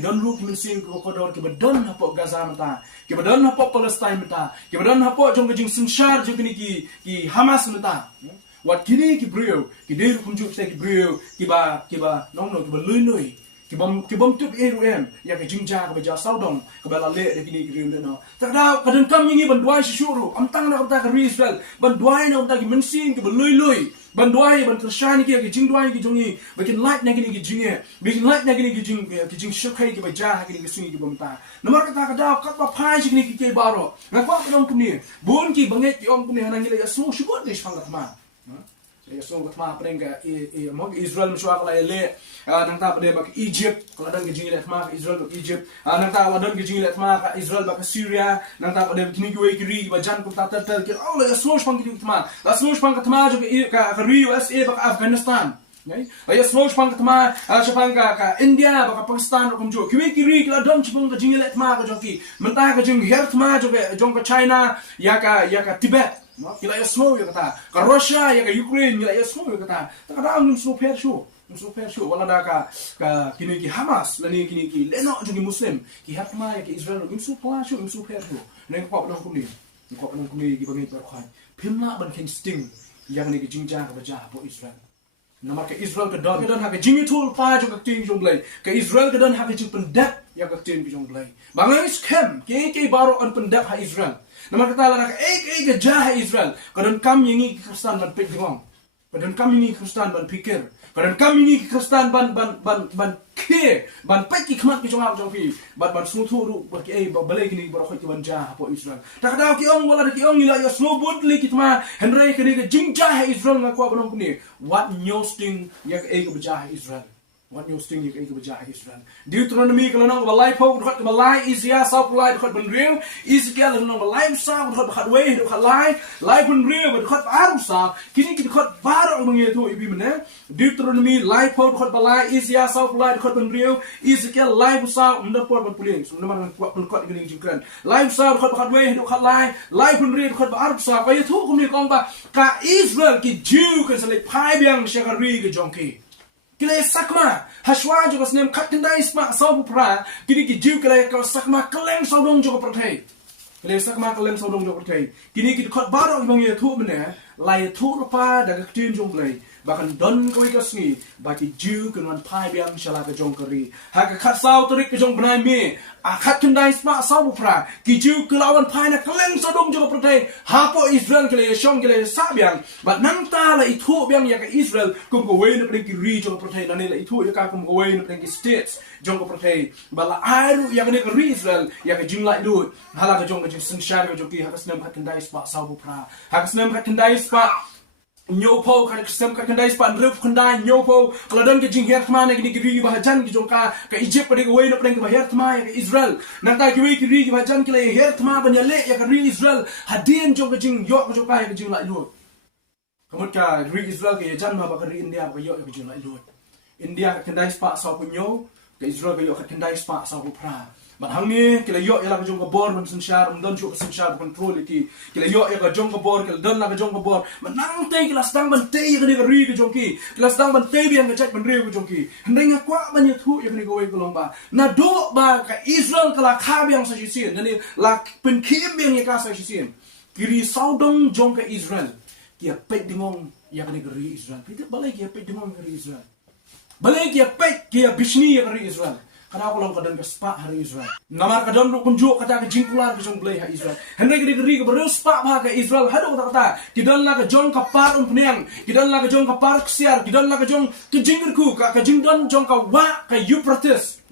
don lu ki sing ko kodor ki badon hapo Gaza mata ki badon hapo Palestine mata ki badon hapo jong jing sinshar jong ki Hamas mata wat kini ki brio ki der kunjuk ki brio ki ba nong ki ba lui ki bom tup em ya ki Jingjia ka ba saudong ka ba le de kini ki rio no tak da ka den kam yingi ban duai shuru am tang na ka Israel ban duai na ta ki mensing ki ba lui ban duai ban tershani ki jing duai ki jongi bikin light na ki jinge bikin light na ki jing shakai ki ba ja ki sungi ki bom ta namar ka da ka ba phai ki ki baro na kwa ka dong kumni bun ki banget ki om kumni hanang ya so shubot ni shang ma ya so ka ma prenga mo Israel mshwa ka le nang ta pade ba Egypt ka dang ki jingi le ma Israel ba Egypt nang ta wadon ki jingi le ma ka Israel ba Syria nang ta pade kini ki we ki ri ba jan ko ta ki all ya so shpang ki ma la so shpang ka ma jo ka USA ba Afghanistan ya so shpang ka ma shpang ka India ba Pakistan ko jo ki we ki ri ka dong shpang ka jingi le ma ka jo ki menta ka jing her ma jo ka China ya ka Tibet kila ya semua ya kata ka Russia ya ka Ukraine kila ya semua ya kata tak ada angin so fair show wala da ka kini ki Hamas lani kini ki leno jo ki Muslim ki hatma ya ki Israel im so fair show neng ko pa ko ni ki bangi per khoi phimna ban king sting yang ni ki Jingjia ka baja po Israel nama ka Israel ka don ha ka jingi tul pa jo ka ting jong blai ka Israel ka don ha ka ji pendak ya ka ting jong blai bangai scam ke baro an pendak ha Israel nama kata la ka ek jah Israel kadon kam yingi Kristen ban pegong kadon kam yingi Kristen ban pikir kadon kam yingi Kristen ban ke ban peki khmat ki jong pi ban smutu ru ba ki ba balai kini baro khoi ki ban jah po Israel tak da ki ong wala ki ong ila ya snowboard li ki tma henry kini ke Jingjia Israel nga ko banong kini what new sting ya ek bajah Israel what new sting you can bajah Israel Deuteronomy kalau nang balai pau khot balai Isaiah sau balai khot ban real Ezekiel nang balai sa khot khot we khot lai ban real khot aru sa kini khot baro mangi tu ibi mena Deuteronomy lai pau khot balai Isaiah sau balai khot ban real Ezekiel lai sa undar por ban puling so namar khot gini jingkran lai sa khot we khot lai ban real khot aru sa pa tu kumni kong ba ka Israel ki Jew ka sale phai biang shakari ke jongki kila sakma hashwa jo kasnem khatindai sma sabu pra kini ki Jew kila ka sakma kaleng saudong jo prathai kila sakma kaleng saudong jo prathai kini ki khot baro bang ye thu mene lai thu pa da ka tin jong lai bahkan don ko ka Sngi baki Jew kan wan phai biang shala ka jong kari ha ka khat sau trik ka jong banai me a khat kendai sma sabu pra ki Jew kelawan phai na kaleng saudong jo prathai ha po Israel kila shong kila sa biang ba nang ta la ithu biang ya ka Israel kum ko we na pring ki ri jo prathai na ne la ithu ya ka kum ko we na pring ki states jong ko prathai ba la airu ya ka ne ka ri Israel ya ka jing lai lut hala ka jong ka jing sin shar ka jo ki ha ka snam khat kendai sma sabu pra ha ka snam khat kendai sma nyopo ka kristem ka kendai span ruf kendai nyopo kalau dan ke jing her tma ne ki ri ba jan ki jongka ka Egypt pade ko we no pren ka her tma ya Israel nang ta ki we ki ri ba jan ki le her tma ban ya le ya ka ri Israel hadien jong ka jing yo ka jongka ya ka jing lai lu kamut ka ri Israel ke jan ma ba ka ri India ka yo ka jing lai lu India ka kendai spa sa pu nyo ka Israel ka yo ka kendai spa sa pu pra man hangni kila yo ya la ka jong ka bor man sin shar man don chu ka sin shar control ki kila yo ya ka jong ka bor kila don la ka jong ka bor man nang te kila stang ban te ka ni ka ri ka jong ki kila stang ban te biang ka chat ban ri ka jong ki hendeng kwa ban ya thu ya ni ka we ka long ba na do ba ka Israel kala kha biang sa sin ni la pen kim biang ya ka sa sin kiri saudong jong ka Israel ki pe dingong ya ka ni ka ri Israel pite balai ki pe dingong ka ri Israel balai ki pe ki bishni ya ka ri Israel kana ko long kadan ka spa hari Israel namar kadan ru kunjo kata ka jingkular ka jong blai ha Israel henry ki ri ka bro spa ba ka Israel hado kata kidan la ka jong ka par pniang kidan la ka jong ka par ksiar kidan la ka jong ki jingku ka jingdon jong ka wa ka Euphrates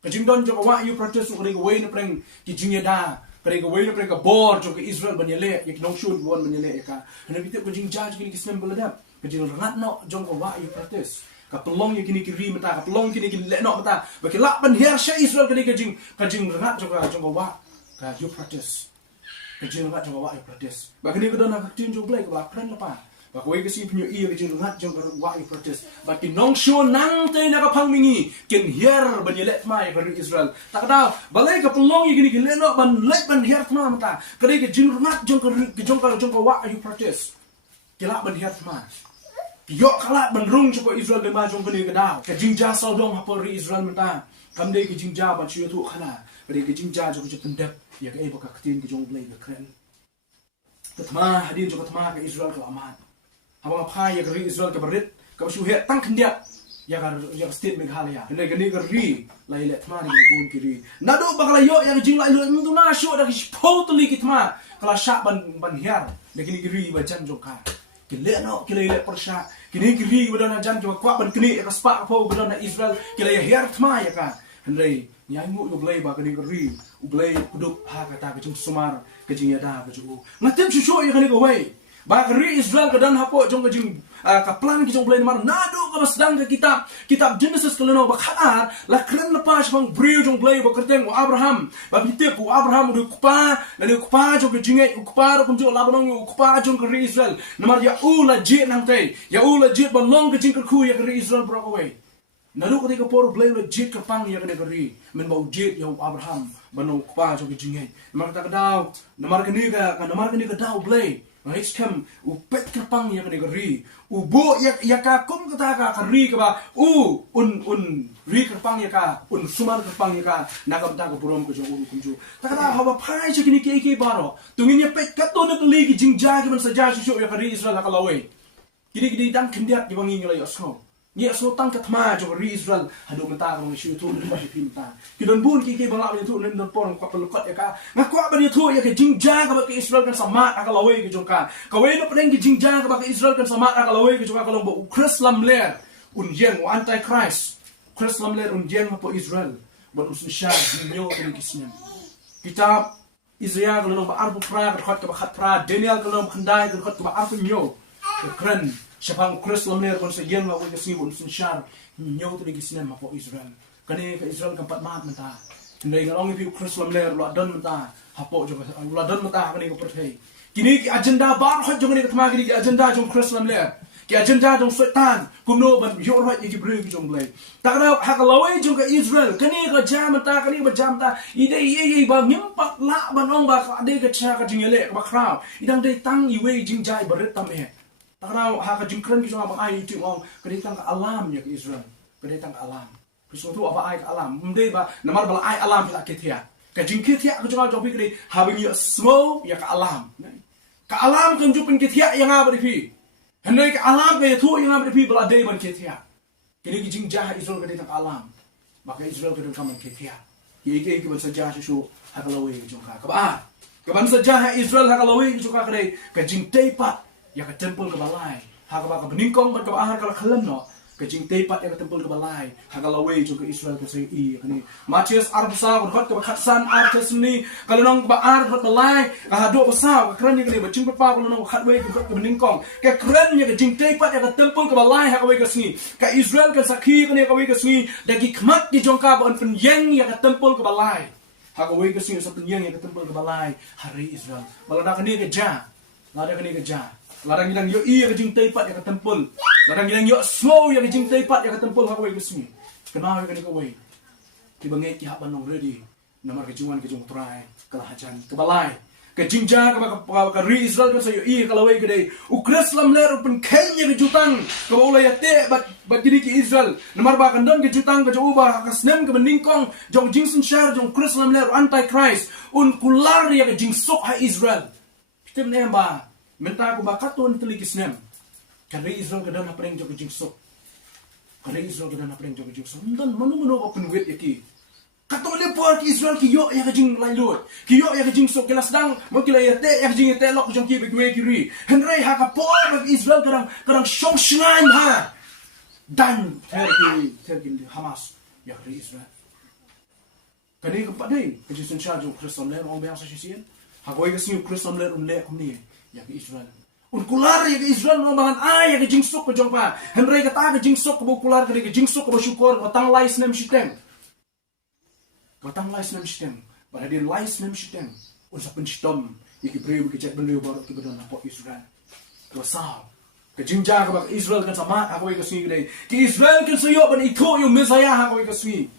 ka jingdon jong ka wa Euphrates ko ri ka we na preng ki jingya da ka ri ka we na preng ka bor jong ka Israel banyale yak nong shud won banyale ka henry bit ko jing judge ki snem bolada ka jing rat no jong ka wa Euphrates ka pelong yang kini kiri mata ka pelong kini kini lekno mata baki lak ban her sha Israel kini ka jing rat jong ka wa ka Euphrates ka jing rat jong ka wa Euphrates baki ni ka dona ka tin jong blai ka ba pran la pa baki we ka si pnyo i ka jing rat jong ka wa Euphrates baki nong sho nang te na ka phang mingi ken her ban ye let mai ka Israel tak da balai ka pelong yang kini kini lekno ban let ban her tma mata ka ka jing rat jong ka wa Euphrates kila ban her tma yo kala ban rung cho Israel le ma jong kini ka daw ka Jingjia saudong ha por Israel mata kam dei ke Jingjia ban chiu thu khana dei ke Jingjia jo ke pendek ya ke Baka ktin ke jong blai ke kren tatma hadin jo tatma ke Israel ke aman abang apa ya ke Israel ke berit ke shu he tang khendia ya state Meghalaya dei ke ni ke ri lai le tma ni bun ki ri nado bakala yo ya jing lai lo mu na sho da ke totally ki tma kala sha ban hiar dei ke ni ke ri ba jan jo ka kile no kile le persha kini kiri badana jan jo kwa ban kini ka spa po badana Israel kile hiar tma ya ka hendai nyai mu yo blai ba kini kiri u blai kuduk ha ka ta ke jung sumar ke jing ya da ke ju ngatem shu ya kini ko wei ba kiri Israel ke dan hapo jong ke jing ka plan ke jong blai mar nado ka sedang ke kitab Genesis ke leno ba khaar la kren lepas bang brio jong blai ba kerteng Abraham ba bitep Abraham du kupa le kupa jong ke jingai kupa ro jo la banong kupa jong ke Israel namar ya ula je nang te ya ula je ban long ke jing ke khu ya ke Israel bro away nado ko ke por blai le je ke pang ya ke ri men ba je ya Abraham banong kupa jong ke jingai namar ta daw namar ke ni ka daw blaiRais kam upet kapang ya kene ri ubo ya ka kum kata ka ri ka ba un ri kapang ya ka un suman kapang ya ka nakam ta ka burom ko jo kunju ta ka ha ba phai che kini ke baro tungin ya pet ka to na li ki Jingjia ki man sa ja shu ya ka ri Israel ka lawe kini dang khindiat ki bangi ngai asno ni asno tang ka thma jo ri Israel hadu mata ka shu tu ni ba ki mata ki don bun ki bang la tu nen don porong ka pelukot ya ka ngakwa ba ni tu ya ke Jingjia ka ba ke Israel kan sama ka lawe ki jo ka we no pren ki Jingjia ka ba ke Israel kan sama ka lawe ki jo ka long bo Chrislam ler un yen anti Christ Chrislam ler un yen po Israel ba usun sha ni yo ke ki sinem kitab Israel ka long ba arbu pra ka khat ka ba khat pra Daniel ka long khandai ka khat ka ba arbu nyo kren Siapang Chrislam ler kon sa yen wa ke sini un sun sha nyo to ki sinem po Israel kani ka Israel kan pat mat mata ndai ngalong pi Chrislam ler lo don mata hapo jo lo don mata kani ko perthei kini ki agenda bar khat jo kani ka thma kini ki agenda jong Chrislam ler ki agenda jong setan kumno ban yo ro ki bru ki jong blai takra hakalawe jong ka Israel kani ka jamata kani ba jamta ide ye ba ngimpak la banong ba ka de ka cha ka jingele ba khrau idang dei tang iwe Jingjia baret tame takra ha ka jingkran ki jong ba ai ti ngong kani tang ka alam ya ka Israel kani tang ka alam Kristo apa ai ka alam mde ba namar bal ai alam la ketia ka jingketia ka jong jopi kri habing ya smo ya ka alam kan jupin ketia yang apa di hendai ka alam ka tu yang apa di bala dei ban ketia kini ki Jingjia Israel ka tang alam maka Israel ka kaman ketia ye ke ban saja shu hakalawe jong ka ba ka ban saja Israel hakalawe jong ka kre ka jingtei pat ya ka temple ka balai ha ka beningkong ban ka ahar ka khalam no ka jingtei pat ya ka temple ka balai hakalawe jong ka Israel ka sei i kani Matius arbsa ko khat ka khatsan artes ni kalonong ba ar khat balai ka hado pasau ka kran ni ba jing pa ko nong khat we ka beningkong ka kran ni ka jingtei pat ya ka temple ka balai hakawe ka sni ka Israel ka Sakhi ka ni ka we ka sni dagi khmat ki jong ka ban pen yang ya ka temple ka balai hakawe ka sni sa pen yang ya ka temple ka balai hari Israel balada ka ni ka ja lada ka ni ka ja larang ilang yo iya ka jingtei pat ya ka temple larang ilang yo slow ya ka jingtei pat ya ka temple hakawe ka sni kenal ka ni ka we ki bangai ki haban nong ready namar ka jungan ka jung try kalahajan ka balai ka Jingjia ka ri Israel ka sa yo iya ka lawe ka dei u Chrislam ler pen kenya ka jutang ka bola ya te bat jadi ki Israel namar ba kan don ka jutang ka uba ka snem ka beningkong jong jingsun share jong Chrislam ler anti Christ un kular ya ka jingsok ha Israel pitem ne ba menta ko ba katon telikisnem ka ri Israel ka dan na preng jong jingsok ka ri Israel ka dan na preng jong jingsok dan manu ko penwet yaki katole por ki Israel ki yo ya ka jing lai lot ki yo ya ka jing sok kelas dang mo ki la ya te ya ka jing te lok jong ki be ki ri henry ha ka por ki Israel kadang shong shngan ha dan terki Hamas ya ka Israel kani ka padai ka jing charge of Christian ler on bang sa shisien ha ko ya sing Christian ler un le kumni ya ka Israel un kular ya ka Israel no bangan ay ya ka jing sok ko jong pa henry ka ta ka jing sok ko kular ka jing sok ko syukur otang lais nem shitem batang lais nem shitem baradir lais nem shitem unsa penstom iki breu ki chat bendeu baru ki badan apa Israel rasal ke Jingjia ka Israel kan sama aku ka sini ki Israel kan sayo ban itu yo Messiah aku ka sini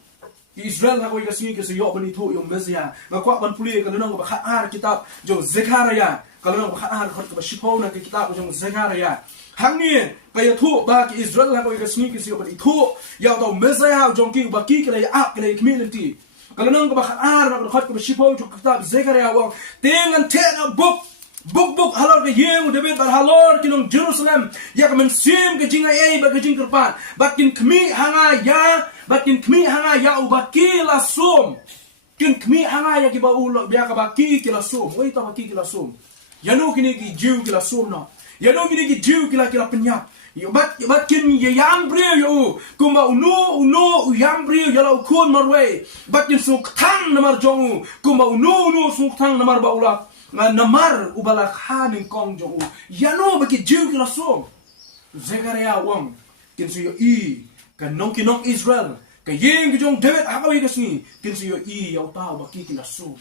Israel ha koi kasni ke yo bani thu yong Mesia ngakwa ban puli ka lenong ba khat kitab jong Zekaria ka lenong ba khat khot ka shipo na ke kitab jong Zekaria hangni kaya thu ba ki Israel ha koi kasni ke yo bani thu ya to Mesia jong ki ba ki ke ya ke community ka lenong ba khat khot ka shipo jong kitab Zekaria wang tengan ten book halor ke yeng David bar halor kinong Jerusalem ya ka mensim ke jinga ba ke jing kerpan bakin kmi hanga ya ubaki la som kin kmi hanga ya ki ba ulo biya ka baki ki la som oi ta baki ki la som yano kini ki jiu ki la som no yano kini ki jiu ki la penyap yo bat kin ye yang brio yo kumba uno yang brio ya la kun marwe bakin suk tang namar jongu kumba uno suk tang namar ba ulak namar ubala khaning kong jong yano baki jiu ki la som Zekaria wang kin su yo kan nong kinong Israel ka yeng ki jong David akawi kasni kin su yo yaw ta baki ki la som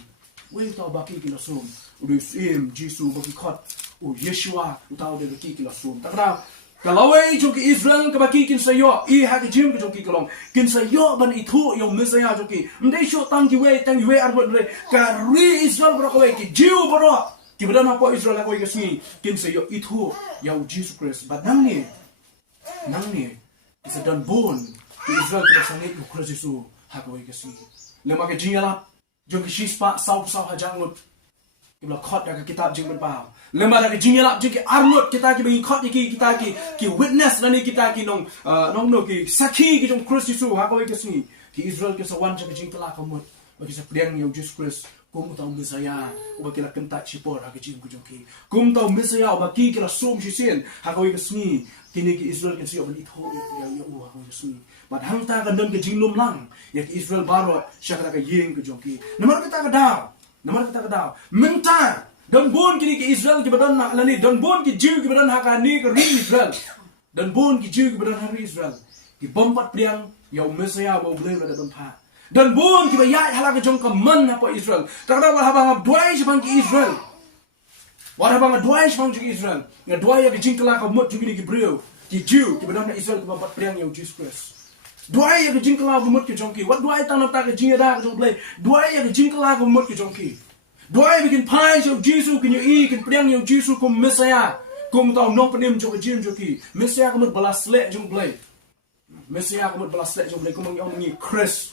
we ta baki ki la som udu sim jisu baki khot Yeshua utaw de baki ki la som takra kalawai jong ki Israel ka baki kin sa yo ha ki jim ki jong ki kalong kin sa yo ban ithu yo Messiah jong ki mdai sho tang ki we arbot re ka ri Israel bro ko ki jiu bro ki badan apa Israel ko kasni kin sa yo ithu yaw Jesus Christ badang ni nang ni isa dan bon ki Israel kita sangit ko Yesu ha ko kasni lema ke jingala jong ki shispa sau hajangut ibla khot da kitab jing ba lema da jingala jing ki arnot kita ki bagi khot kita ki witness nani kita ki nong no ki sakhi ki jong Yesu ha ko kasni ki Israel ke sawan jing tala ko mot bagi sa priang yo Jesus Christ kum tau Messiah ubaki la kenta chipor ha ki jing ko jong ki kum tau Messiah ubaki ki la som shisien ha ko kasni kini ki Israel kan siyo bali tho ya ha ko kasni but hang ta kan ke jing lum lang ya ki Israel baro syakra ka yeng ko jong ki namar kita ka daw mentar dan bon kini ki Israel ki badan na lani dan bon ki jiu ki badan ha ka ni ka ri Israel dan bon ki jiu ki badan ha ri Israel ki bompat priang ya Messiah bo blem da don pa dan bon ki ba ya hala ka jong ka man na po Israel takda wa habang dwai sibang ki Israel wa habang dwai sibang ki Israel ya dwai ya ki jing kala ka mot ki ki brio ki jiu ki badan na Israel ki bompat priang ya Jesus Christ dwai ya ki jing kala ka mot ki jong ki wat dwai ta na ta ka jing da ka jong play dwai ya ki jing kala ka mot ki jong ki dwai bikin pai jo Jesus kin yo kin priang yo Jesus kum Messiah kum tau nong penim jo jim jo ki Messiah kum balas le jong play Messiah kum balas le jong play kum ngong ni Chris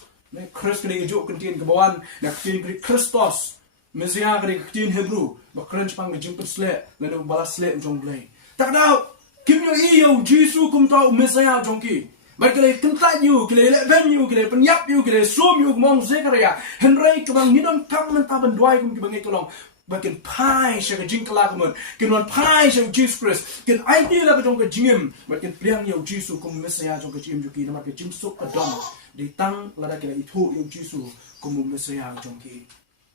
kin jo kentin ke bawan na kentin Christos Messiah kin kentin Hebrew ba crunch pang jim persle ngado balas le jong play tak dau kim yo Jesus kum tau Messiah jong ki Mereka kentat you, kile venue, kile penyap you, kile som you, mong Zekaria. Henry kebang nidon kam mentaban duai kum kebang itolong. Bakin pai sya jing kala kum, kinwan pai sya Jesus Christ. Kin idea la jong ke jingim, bakin priang you Jesus kum Messiah jong ke jim juki nama ke jim sok adon. Di tang lada kila itu you Jesus kum Messiah jong ki.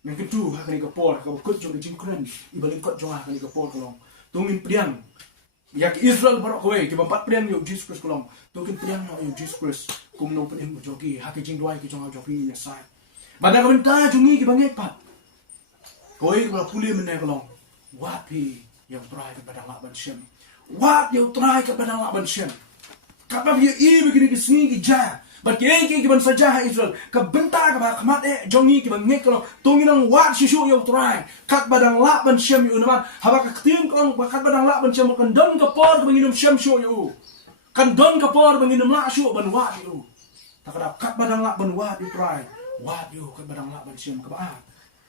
Yang kedua hakani ke por, ka kut jong ke jim kren, ibalin kot jong hakani ke por kolong. Tungin priang yak Israel barok kowe ki bampat priang yo Jesus Christ kolong tokin priang no yo Jesus Christ kum no priang mo jogi ha ki jing duai ki jong jogi ni sai bada ka benta jungi ki banget pat kowe ba puli mene kolong wat pi yo try ka badang la ban shem wat yo try ka badang la ban shem kapab yo begini ki sngi ki ja but ki ban saja Israel ka benta ka ba khamat jongi ki banget kolong tunginang wat shishu yo try kat badang la ban shem yo naman haba ka ktin kong kat badang la ban shem kan don ka por ka banginum shem shu yo kan don ka por banginum la shu ban wat yo takada kat badang la ban wat yo try wat yo kat badang la ban shem ka ba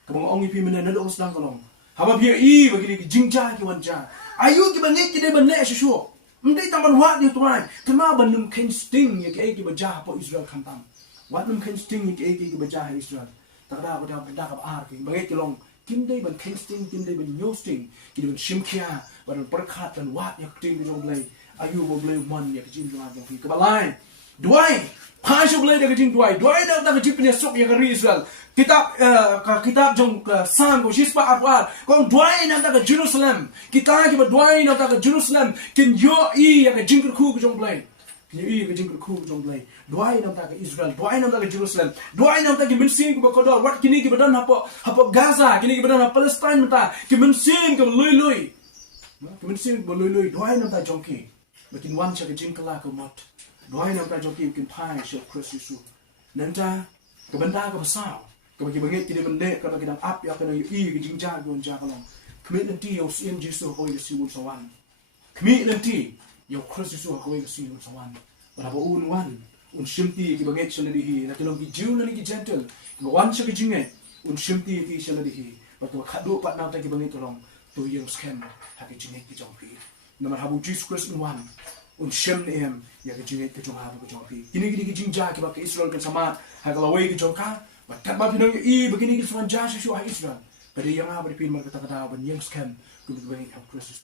ka bang ong ipi mena nado sedang kolong haba bi begini ki Jingjia ki wanja ayu ki banget ki de ban ne shu Mendai tamban wat ni tuan, kenapa num ken sting yang ke bajah po Israel kantam. Wat num ken sting yang ke bajah Israel. Tak ada apa dah ar ke. Bagai kilong kim dai ban ken sting, kim dai ban new sting, kim ban shimkia, ban perkat dan wat yang ting jong blai. Ayu bo blai man yang jing jong jong ke balai. Duai, pasal blai dah jing duai. Duai dah jing punya sok yang ke Israel. Kitab jong sang ko shispa apar kong duai na ta Jerusalem kita ki ba duai na ta Jerusalem kin yo yang jingkul ku jong blai kin yo jingkul ku jong blai duai na ta Israel duai na ta Jerusalem duai na ta ki mensing ko kodor wat kini ki badan hapo Gaza kini ki badan Palestine mata ki mensing ko lui ki mensing ko lui duai na ta jong ki bakin wan cha ki jingkala ko mot duai na ta jong ki kin pai sho Christ Yesu nanta benda ke besar ke bagi bangit kita benda ke bagi dang up ya ke ke jingjia ke onja kalong kami nanti yo sin jisu ko ye siun sawan kami nanti yo Kristus ko ye siun sawan berapa wan shimti ki bangit shana dihi na kilong ki jiu na ki gentle ke wan sa ki jinge shimti ki shana dihi batu khadu pat na ta ki bangit kalong to yung scam ha ki jinge ki jong pi naman habu Jesus Christ wan shem em ya ki jinge ki jong ha ki jong pi kini ki jingjia ki ba ke Israel kan sama ha kalawai ki jong ka Batat ba pinang begini ke suan jasa syuah Israel. Pada yang apa dipin mereka kata ban yang scam ku bagi Kristus.